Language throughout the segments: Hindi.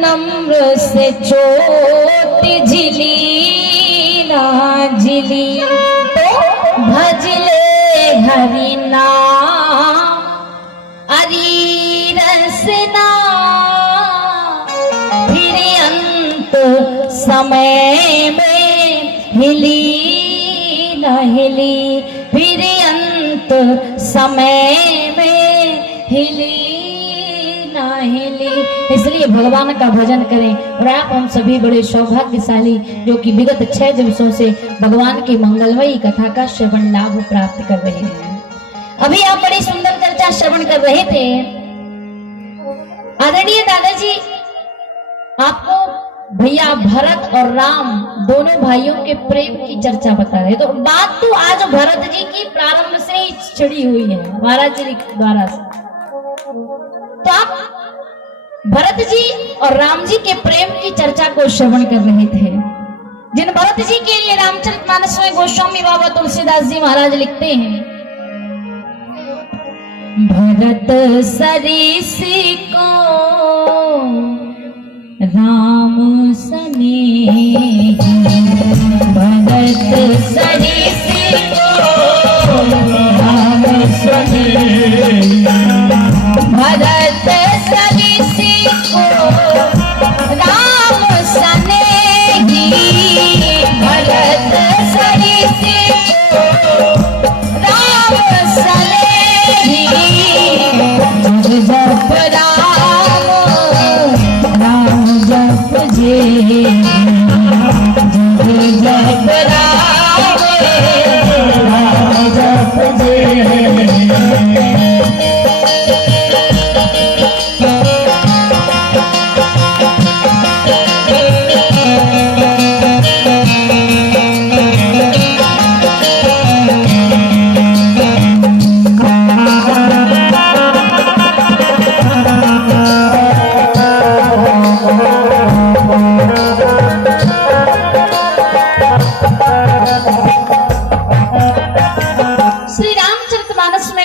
नम्र से चोट झिली ना झिली तो भजले हरि नाम अरी रसना फिर अंत समय में हिली न हिली फिर अंत समय में हिली न हिली। इसलिए भगवान का भजन करें। और आप हम सभी बड़े सौभाग्यशाली जो कि विगत 6 दिवसों से भगवान की मंगलमयी कथा का श्रवण लाभ प्राप्त कर रहे हैं। अभी आप बड़ी सुंदर चर्चा श्रवण कर रहे थे। आदरणीय दादाजी आपको भैया भरत और राम दोनों भाइयों के प्रेम की चर्चा बता रहे। तो बात तो आज भरत जी की प्रारंभ से ही छिड़ी हुई है महाराज जी द्वारा से। तो आप भरत जी और राम जी के प्रेम की चर्चा को श्रवण कर रहे थे। जिन भरत जी के लिए रामचरितमानस में गोस्वामी बाबा तुलसीदास जी महाराज लिखते हैं, भरत सरिस को राम सनेही, भरत सरिस को राम सनेही, भरत सरिस को राम सनेही, भरत सरिस को राम सनेही, जप राम राम जप जे, जप राम राम जप जे।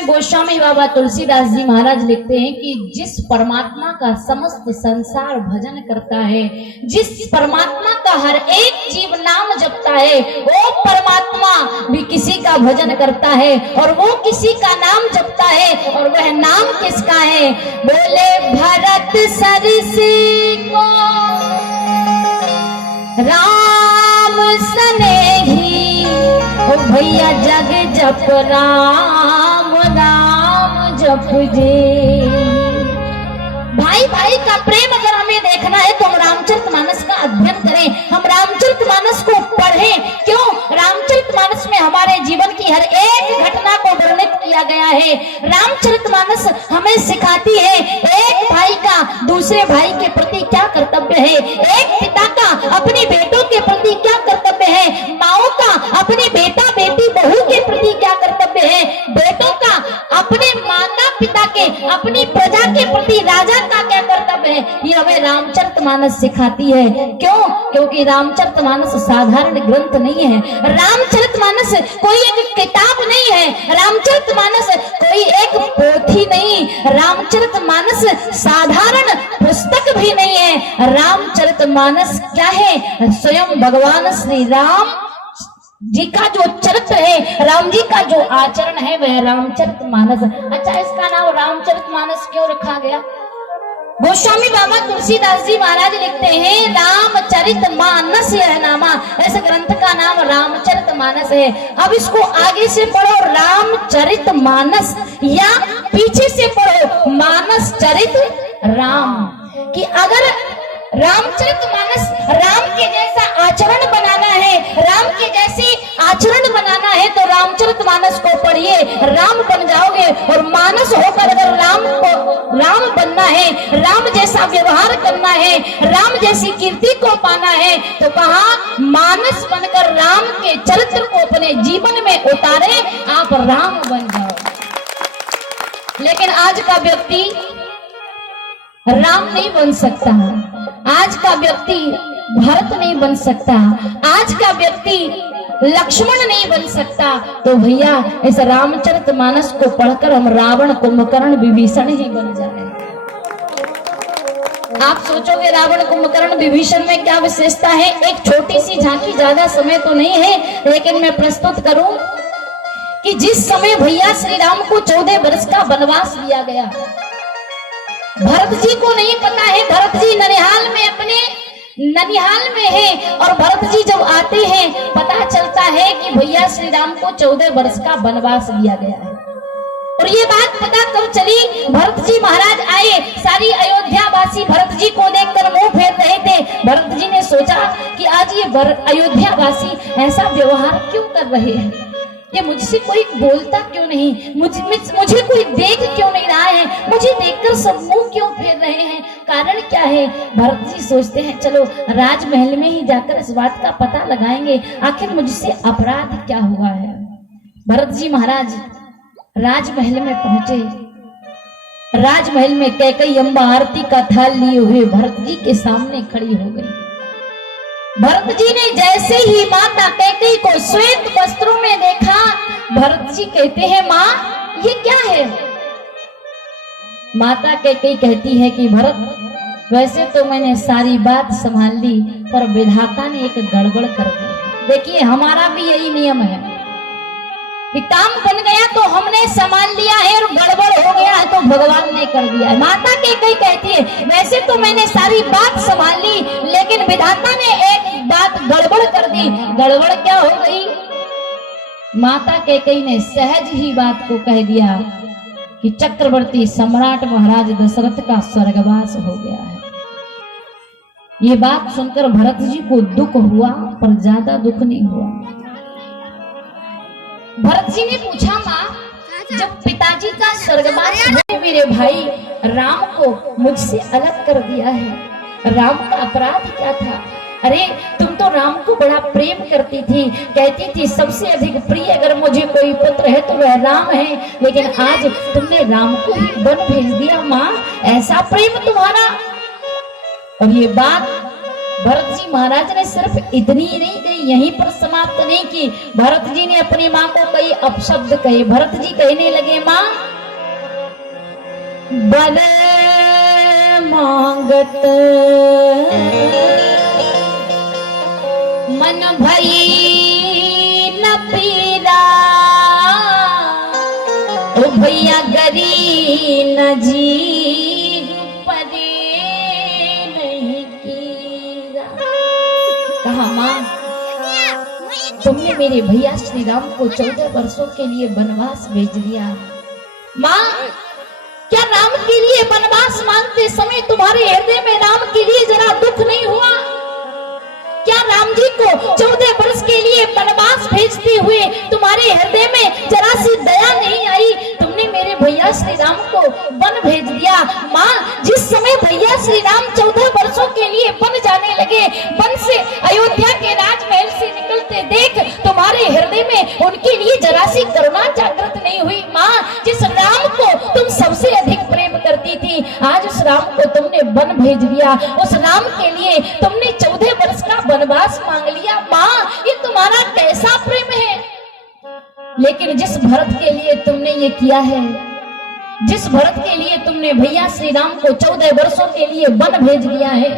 गोस्वामी बाबा तुलसीदास जी महाराज लिखते हैं कि जिस परमात्मा का समस्त संसार भजन करता है, जिस परमात्मा का हर एक जीव नाम जपता है, वो परमात्मा भी किसी का भजन करता है और वो किसी का नाम जपता है। और वह नाम किसका है? बोले भरत सरिस को राम सनेही, ओ भैया जग जप राम राम जप जे। भाई भाई का प्रेम अगर हमें देखना है तो हम रामचरितमानस का अध्ययन करें, हम रामचरितमानस को पढ़ें। क्यों? रामचरितमानस में हमारे जीवन की हर एक घटना को वर्णित किया गया है। रामचरितमानस हमें सिखाती है एक भाई का दूसरे भाई के प्रति क्या कर्तव्य है, एक पिता का अपने बेटों के प्रति क्या कर्तव्य है, माओ का अपने बेटा बेटी बहू के प्रति क्या कर्तव्य है, बेटों का अपने माता पिता के अपनी प्रजा के प्रति राजा का क्या कर्तव्य है। ये हमें रामचरितमानस सिखाती है। क्यों? क्योंकि रामचरितमानस साधारण ग्रंथ नहीं है, रामचरितमानस कोई एक किताब नहीं है, रामचरितमानस कोई एक पोथी नहीं, रामचरितमानस साधारण पुस्तक भी नहीं है। रामचरितमानस क्या है? स्वयं भगवान श्री राम जी का जो चरित्र है, राम जी का जो आचरण है, वह रामचरितमानस। अच्छा, इसका नाम रामचरितमानस क्यों रखा गया? गोस्वामी बाबा तुलसीदास जी महाराज लिखते हैं रामचरितमानस यह नामा, इस ग्रंथ का नाम रामचरितमानस है। अब इसको आगे से पढ़ो रामचरितमानस, या पीछे से पढ़ो मानस चरित राम। कि अगर रामचरितमानस राम के जैसा आचरण बनाना है, राम के जैसे आचरण बनाना है तो रामचरितमानस को पढ़िए, राम बन जाओगे। और मानस होकर अगर राम बनना है, राम जैसा व्यवहार करना है, राम जैसी कीर्ति को पाना है, तो कहा मानस बनकर राम के चरित्र को अपने जीवन में उतारे, आप राम बन जाओ। लेकिन आज का व्यक्ति राम नहीं बन सकता, आज का व्यक्ति भरत नहीं बन सकता, आज का व्यक्ति लक्ष्मण नहीं बन सकता। तो भैया इस रामचरितमानस को पढ़कर हम रावण कुंभकर्ण विभीषण ही बन जाए। आप सोचोगे रावण कुंभकर्ण विभीषण में क्या विशेषता है। एक छोटी सी झांकी, ज्यादा समय तो नहीं है लेकिन मैं प्रस्तुत करूं कि जिस समय भैया श्री राम को 14 वर्ष का वनवास दिया गया, भरत जी को नहीं पता है। भरत जी ननिहाल में है और भरत जी जब आते हैं पता चलता है कि भैया श्री राम को 14 वर्ष का वनवास दिया गया है। और ये बात पता कब चली, भरत जी महाराज आए, सारी अयोध्या वासी भरत जी को देखकर मुंह फेर रहे थे। भरत जी ने सोचा कि आज ये अयोध्या वासी ऐसा व्यवहार क्यों कर रहे हैं, ये मुझसे कोई बोलता क्यों नहीं, मुझे कोई देख क्यों नहीं रहा है, मुझे देखकर सब मुंह क्यों फेर रहे हैं, कारण क्या है। भरत जी सोचते हैं चलो राजमहल में ही जाकर इस बात का पता लगाएंगे, आखिर मुझसे अपराध क्या हुआ है। भरत जी महाराज राजमहल में पहुंचे। राजमहल में कैकेयी अम्बा आरती का थाल लिए हुए भरत जी के सामने खड़ी हो गई। भरत जी ने जैसे ही माता कैकेयी को श्वेत वस्त्रों में देखा, भरत जी कहते हैं माँ ये क्या है। माता कैकेयी कहती है कि भरत वैसे तो मैंने सारी बात संभाल ली, पर विधाता ने एक गड़बड़ कर दी। देखिए हमारा भी यही नियम है कि काम बन गया तो हमने संभाल लिया है और गड़बड़ हो गया है तो भगवान ने कर दिया है। माता कैकेयी कहती है वैसे तो मैंने सारी बात संभाल ली, लेकिन विधाता ने एक बात गड़बड़ कर दी। गड़बड़ क्या हो गई, माता कैकेयी ने सहज ही बात को कह दिया कि चक्रवर्ती सम्राट महाराज दशरथ का स्वर्गवास हो गया है। ये बात सुनकर भरत जी को दुख हुआ, पर ज्यादा दुख नहीं हुआ। भरत जी ने पूछा माँ जब पिताजी का स्वर्गवास हुआ, मेरे भाई राम को मुझसे अलग कर दिया है, राम का अपराध क्या था। अरे तुम तो राम को बड़ा प्रेम करती थी, कहती थी सबसे अधिक प्रिय अगर मुझे कोई पुत्र है तो वह राम है, लेकिन आज तुमने राम को ही वन भेज दिया माँ, ऐसा प्रेम तुम्हारा। और ये बात भरत जी महाराज ने सिर्फ इतनी ही नहीं कही, यहीं पर समाप्त नहीं की। भरत जी ने अपनी माँ को कई अपशब्द कहे। भरत जी कहने लगे माँ बर मांगत मन भई न पीरा, ओ भैया गरी न जी परे नहीं कीरा। कहा माँ तुमने मेरे भैया श्री राम को 14 वर्षों के लिए वनवास भेज दिया। माँ क्या राम के लिए वनवास मांगते समय तुम्हारे हृदय में राम के लिए जरा दुख नहीं हुआ? क्या राम जी को 14 वर्ष के लिए वनवास भेजते हुए तुम्हारे हृदय में जरा सी दया नहीं आई? तुमने मेरे भैया श्री राम को वन भेज दिया। माँ जिस समय भैया श्री राम 14 वर्षों के लिए वन जाने लगे, वन से अयोध्या के राजमहल से निकलते देख तुम्हारे हृदय में उनके लिए जरा सी करुणा जागृत नहीं हुई? माँ जिस राम को तुम सबसे अधिक प्रेम करती थी, आज उस राम को तुमने वन भेज दिया, उस राम के लिए तुमने 14 वर्ष का वनवास मांग लिया। माँ ये तुम्हारा कैसा प्रेम है? लेकिन जिस भरत के लिए तुमने ये किया है, जिस भरत के लिए तुमने भैया श्री राम को 14 वर्षों के लिए वन भेज दिया है,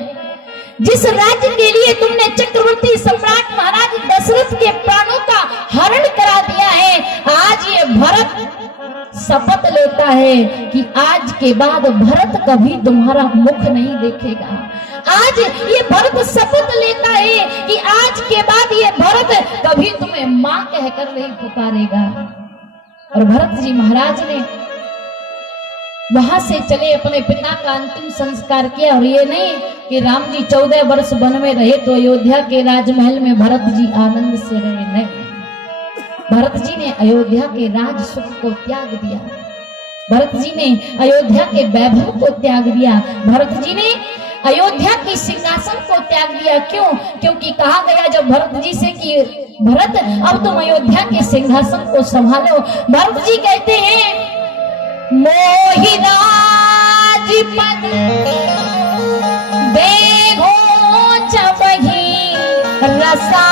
जिस राज्य के लिए तुमने चक्रवर्ती सम्राट महाराज दशरथ के प्राणों का हरण करा दिया है, आज ये भरत शपथ लेता है कि आज के बाद भरत कभी तुम्हारा मुख नहीं देखेगा। आज ये भरत शपथ लेता है कि आज के बाद ये भरत कभी तुम्हें माँ कहकर नहीं पुकारेगा। और भरत जी महाराज ने वहां से चले, अपने पिता का अंतिम संस्कार किया। और ये नहीं कि राम जी 14 वर्ष वन में रहे तो अयोध्या के राजमहल में भरत जी आनंद से रहे, नहीं, भरत जी ने अयोध्या के राज सुख को त्याग दिया, भरत जी ने अयोध्या के वैभव को त्याग दिया, भरत जी ने अयोध्या की सिंहासन को त्याग दिया। क्यों? क्योंकि कहा गया जब भरत जी से कि भरत अब तुम अयोध्या के सिंहासन को संभालो। भरत जी कहते हैं मोहि राजपद देहो चबहि रसा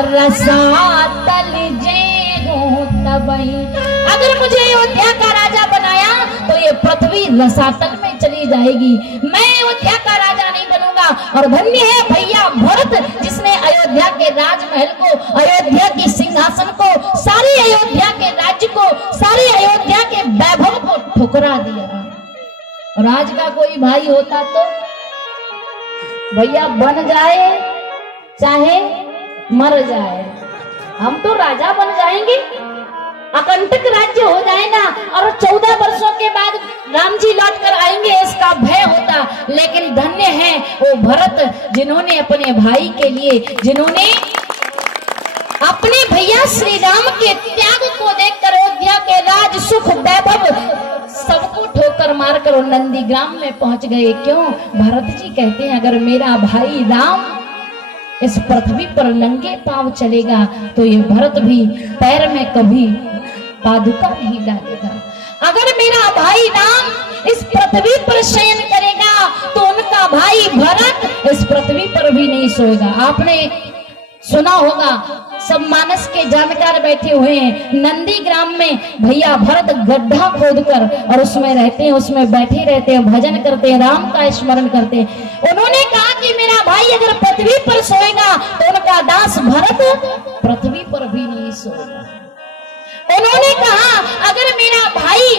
रसातल जेहो तबहि। अगर मुझे अयोध्या का राजा बनाया तो ये पृथ्वी रसातल में चली जाएगी। मैं अयोध्या का और धन्य है भैया भरत जिसने अयोध्या के राजमहल को, अयोध्या की सिंहासन को, सारी अयोध्या के राज्य को, सारी अयोध्या के वैभव को ठुकरा दिया। और आज का कोई भाई होता तो भैया बन जाए चाहे मर जाए, हम तो राजा बन जाएंगे, अकंटक राज्य हो जाएगा और 14 वर्षों के बाद राम जी लौट कर आएंगे, इसका भय होता। लेकिन धन्य है वो भरत जिन्होंने अपने भाई के लिए, जिन्होंने अपने भैया श्री राम के त्याग को देखकर अयोध्या के राज सुख वैभव सबको ठोकर मारकर नंदीग्राम में पहुंच गए। क्यों? भरत जी कहते हैं अगर मेरा भाई राम इस पृथ्वी पर नंगे पांव चलेगा तो ये भरत भी पैर में कभी पादुका नहीं डालेगा। अगर मेरा भाई राम इस पृथ्वी पर शयन करेगा तो उनका भाई भरत इस पृथ्वी पर भी नहीं सोएगा। आपने सुना होगा, सब मानस के जानकार बैठे हुए हैं, नंदीग्राम में भैया भरत गड्ढा खोदकर और उसमें रहते हैं, उसमें बैठे रहते हैं, भजन करते हैं, राम का स्मरण करते हैं। उन्होंने कहा कि मेरा भाई अगर पृथ्वी पर सोएगा तो उनका दास भरत पृथ्वी पर भी नहीं सोएगा। उन्होंने कहा अगर मेरा भाई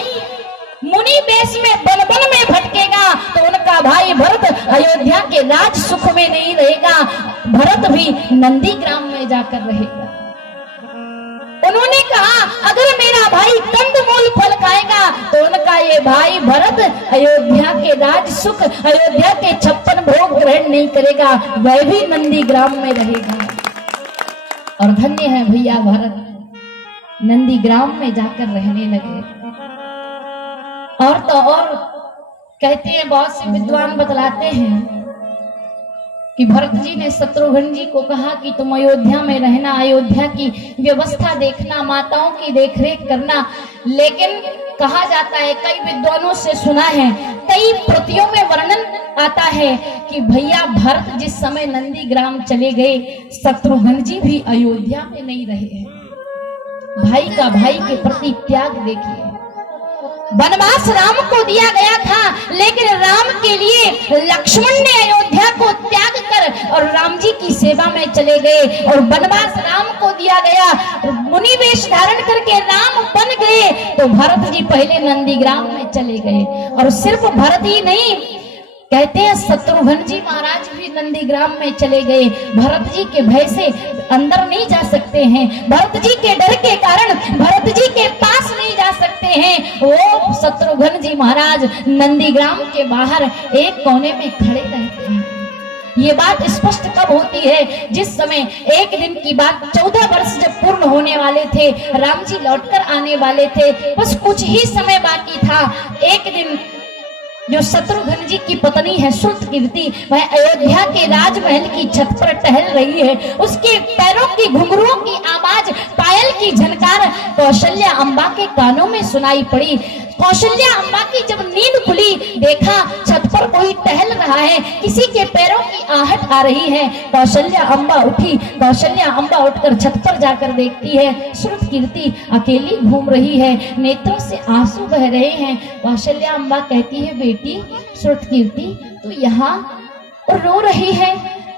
मुनि वेश में बलबन में भटकेगा तो उनका भाई भरत अयोध्या के राज सुख में नहीं रहेगा, भरत भी नंदीग्राम में जाकर रहेगा। उन्होंने कहा अगर मेरा भाई कंदमूल फल खाएगा तो उनका ये भाई भरत अयोध्या के राज सुख, अयोध्या के 56 भोग ग्रहण नहीं करेगा, वह भी नंदीग्राम में रहेगा। और धन्य है भैया भरत नंदीग्राम में जाकर रहने लगे। और तो और कहते हैं, बहुत से विद्वान बतलाते हैं कि भरत जी ने शत्रुघ्न जी को कहा कि तुम अयोध्या में रहना, अयोध्या की व्यवस्था देखना, माताओं की देखरेख करना। लेकिन कहा जाता है, कई विद्वानों से सुना है, कई प्रतियों में वर्णन आता है कि भैया भरत जिस समय नंदीग्राम चले गए, शत्रुघ्न जी भी अयोध्या में नहीं रहे हैं। भाई का भाई के प्रति त्याग देखिए। वनवास राम को दिया गया था लेकिन राम के लिए लक्ष्मण ने अयोध्या को त्याग कर और राम जी की सेवा में चले गए। और वनवास राम को दिया गया, मुनि वेश धारण करके राम बन गए, तो भरत जी पहले नंदीग्राम में चले गए। और सिर्फ भरत ही नहीं, कहते हैं शत्रुघ्न जी महाराज भी नंदीग्राम में चले गए। भरत जी के भय से अंदर नहीं जा सकते हैं, भरत जी के डर के कारण भरत जी के पास नहीं जा सकते हैं। वो शत्रुघ्न जी महाराज नंदीग्राम के बाहर एक कोने में खड़े रहते हैं। ये बात स्पष्ट कब होती है? जिस समय एक दिन की बात, 14 वर्ष जब पूर्ण होने वाले थे, राम जी लौटकर आने वाले थे, बस कुछ ही समय बाकी था। एक दिन जो शत्रुघ्न जी की पत्नी है श्रुतकीर्ति, वह अयोध्या के राजमहल की छत पर टहल रही है। उसके पैरों की घुंघरुओं की आवाज, पायल की झनकार कौशल्या अम्बा के कानों में सुनाई पड़ी। कौशल्या अम्बा की जब नींद खुली, देखा छत पर कोई टहल रहा है, किसी के पैरों की आहट आ रही है। कौशल्या अम्बा उठी, कौशल्या अम्बा उठकर छत पर जाकर देखती है श्रुतकीर्ति अकेली घूम रही है, नेत्रों से आंसू बह रहे हैं। कौशल्या अम्बा कहती है, बेटी श्रुतकीर्ति तू यहाँ रो रही है?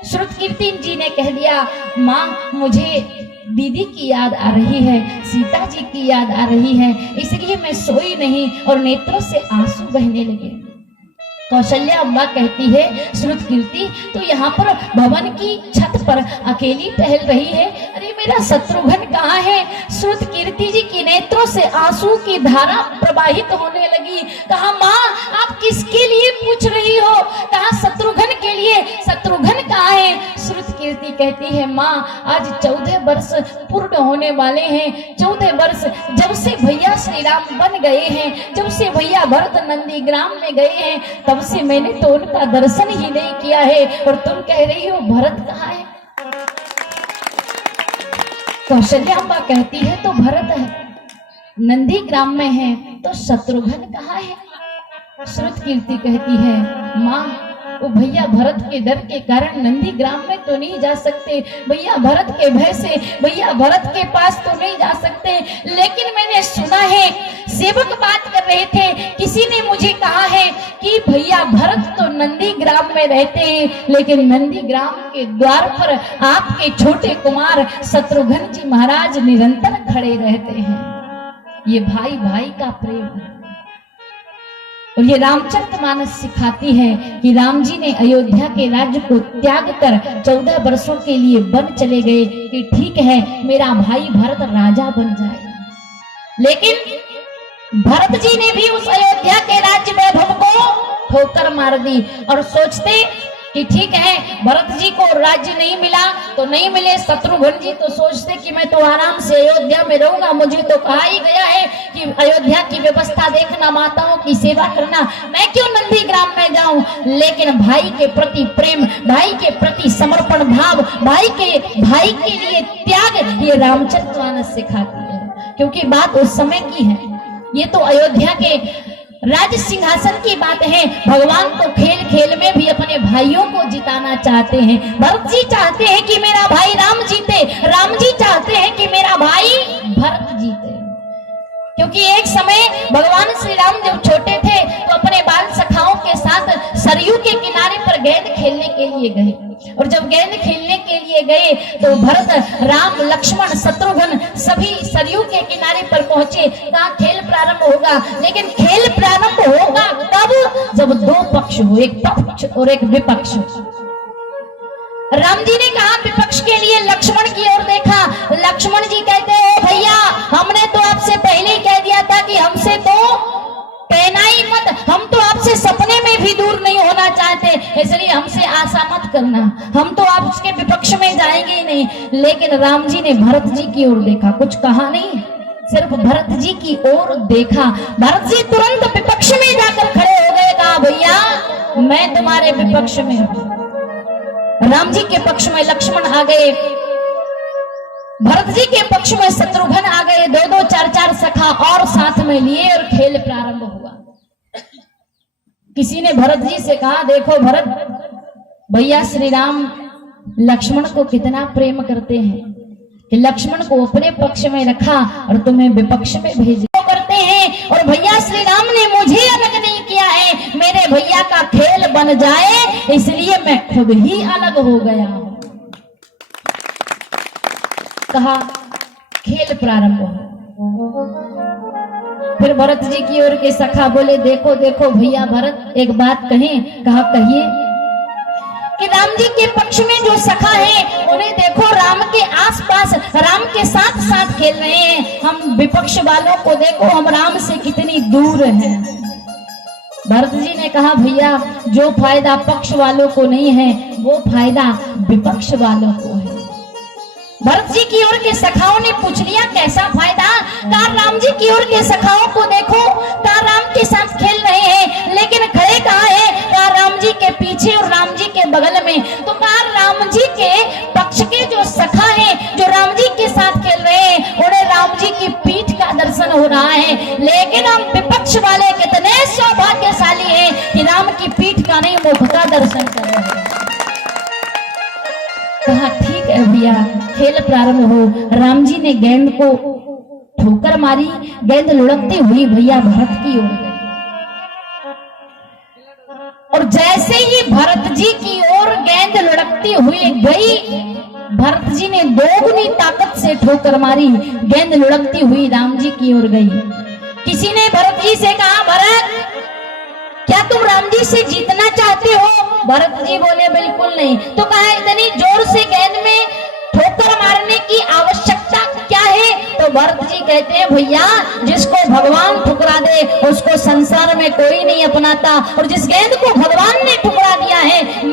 श्रुतकीर्ति जी ने कह दिया, माँ मुझे दीदी की याद आ रही है, सीता जी की याद आ रही है, इसलिए मैं सोई नहीं और नेत्रों से आंसू बहने लगे। कौशल्या अम्बा कहती है, श्रुतकीर्ति तो यहाँ पर भवन की छत पर अकेली टहल रही है, अरे मेरा शत्रुघ्न कहाँ है? श्रुतकीर्ति जी की नेत्रों से आंसू की धारा प्रवाहित होने लगी। कहा, माँ आप किसके लिए पूछ रही हो? कहा, शत्रुघ्न के लिए। शत्रुघ्न कहाँ है? श्रुतकीर्ति कहती है, माँ आज 14 वर्ष पूर्ण होने वाले हैं। 14 वर्ष जब से भैया श्री राम बन गए हैं, जब से भैया भरत नंदीग्राम में गए हैं, तब से मैंने तो उनका दर्शन ही नहीं किया है, और तुम कह रही हो भरत कहाँ है? कौशल्या अम्बा कहती है, तो भरत है नंदीग्राम में है, तो शत्रुघ्न कहाँ है? श्रुतकीर्ति कहती है, माँ वो भैया भरत के डर के कारण नंदी ग्राम में तो नहीं जा सकते, भैया भरत के भय से भैया भरत के पास तो नहीं जा सकते। लेकिन मैंने सुना है, सेवक बात कर रहे थे, किसी ने मुझे कहा है कि भैया भरत तो नंदी ग्राम में रहते हैं, लेकिन नंदी ग्राम के द्वार पर आपके छोटे कुमार शत्रुघ्न जी महाराज निरंतर खड़े रहते हैं। ये भाई भाई का प्रेम है। और ये रामचरितमानस सिखाती है कि राम जी ने अयोध्या के राज्य को त्याग कर 14 वर्षों के लिए वन चले गए कि ठीक है मेरा भाई भरत राजा बन जाए। लेकिन भरत जी ने भी उस अयोध्या के राज्य वैभव को ठोकर मार दी और सोचते कि ठीक है भरत जी को राज्य नहीं मिला तो नहीं मिले, शत्रुघ्न जी तो सोचते कि मैं तो आराम से अयोध्या में रहूंगा, मुझे तो कहा ही गया है कि अयोध्या की व्यवस्था देखना, माताओं की सेवा करना, मैं क्यों नंदी ग्राम में जाऊं। लेकिन भाई के प्रति प्रेम, भाई के प्रति समर्पण भाव, भाई के लिए त्याग, ये रामचरितमानस सिखाती है। क्योंकि बात उस समय की है, ये तो अयोध्या के राज सिंहासन की बात है। भगवान तो खेल खेल में भी अपने भाइयों को जिताना चाहते हैं। भरत जी चाहते हैं कि मेरा भाई राम जीते, राम जी चाहते हैं कि मेरा भाई भरत जीते। क्योंकि एक समय भगवान श्री राम जब छोटे थे तो अपने बाल सखाओं के साथ सरयू के किनारे पर गेंद खेलने के लिए गए, और जब गेंद खेलने के लिए गए तो भरत, राम, लक्ष्मण, शत्रुघ्न सभी सरयू के किनारे पर पहुंचे। कहा खेल प्रारंभ होगा, लेकिन खेल प्रारंभ होगा तब जब दो पक्ष हो, एक पक्ष और एक विपक्ष। राम जी ने कहा विपक्ष के लिए लक्ष्मण की ओर देखा। लक्ष्मण जी कहते हैं भैया हमने तो आपसे पहले ही कह दिया था कि हमसे तो कहना ही मत, हम तो आपसे सपने में भी दूर नहीं होना चाहते, इसलिए हमसे आशा मत करना, हम तो आप उसके विपक्ष में जाएंगे ही नहीं। लेकिन राम जी ने भरत जी की ओर देखा, कुछ कहा नहीं, सिर्फ भरत जी की ओर देखा। भरत जी तुरंत विपक्ष में जाकर खड़े हो गए, कहा भैया मैं तुम्हारे विपक्ष में हूं। राम जी के पक्ष में लक्ष्मण आ गए, भरत जी के पक्ष में शत्रुघ्न आ गए, दो दो चार चार सखा और साथ में लिए और खेल प्रारंभ हुआ। किसी ने भरत जी से कहा देखो भरत, भैया श्री राम लक्ष्मण को कितना प्रेम करते हैं कि लक्ष्मण को अपने पक्ष में रखा और तुम्हें विपक्ष में भेजा करते हैं। और भैया श्री राम ने मुझे अलग नहीं किया है, मेरे भैया का खेल बन जाए इसलिए मैं खुद ही अलग हो गया हूं। कहा खेल प्रारंभ हो। फिर भरत जी की ओर के सखा बोले देखो देखो भैया भरत एक बात कहें। कहा कहिए। कि राम जी के पक्ष में जो सखा है उन्हें देखो राम के आसपास, राम के साथ साथ खेल रहे हैं, हम विपक्ष वालों को देखो हम राम से कितनी दूर हैं। भरत जी ने कहा भैया जो फायदा पक्ष वालों को नहीं है वो फायदा विपक्ष वालों को है। भरत जी की ओर के सखाओं ने पूछ लिया कैसा फायदा। कहा राम जी की ओर के सखाओं को देखो, कहा राम के साथ खेल रहे हैं लेकिन खड़े कहाँ है। कहा राम जी के पीछे और राम जी के बगल में। तो कहा राम जी के पक्ष के जो सखा है जो राम जी के साथ खेल रहे हैं उन्हें राम जी की पीठ का दर्शन हो रहा है, लेकिन हम विपक्ष वाले कितने सौभाग्यशाली हैं कि राम की पीठ का नहीं मुख का दर्शन कर रहे हैं। कहा ठीक है भैया खेल प्रारंभ हो। राम जी ने गेंद को ठोकर मारी, गेंद लुढ़कती हुई भैया भरत की ओर गई, और जैसे ही भरत जी की ओर गेंद लुढ़कती हुई गई, भरत जी ने दोगुनी ताकत से ठोकर मारी, गेंद लुढ़कती हुई राम जी की ओर गई। किसी ने भरत जी से कहा भरत क्या तुम राम जी से जीतना चाहते हो। भरत जी बोले बिल्कुल नहीं। तो कहा इतनी जोर से गेंद में ठोकर मारने की आवश्यकता क्या है। तो भरत जी कहते हैं भैया जिसको भगवान ठुकरा दे उसको संसार में कोई नहीं अपनाता, और जिस गेंद को भगवान ने ठुकरा दिया है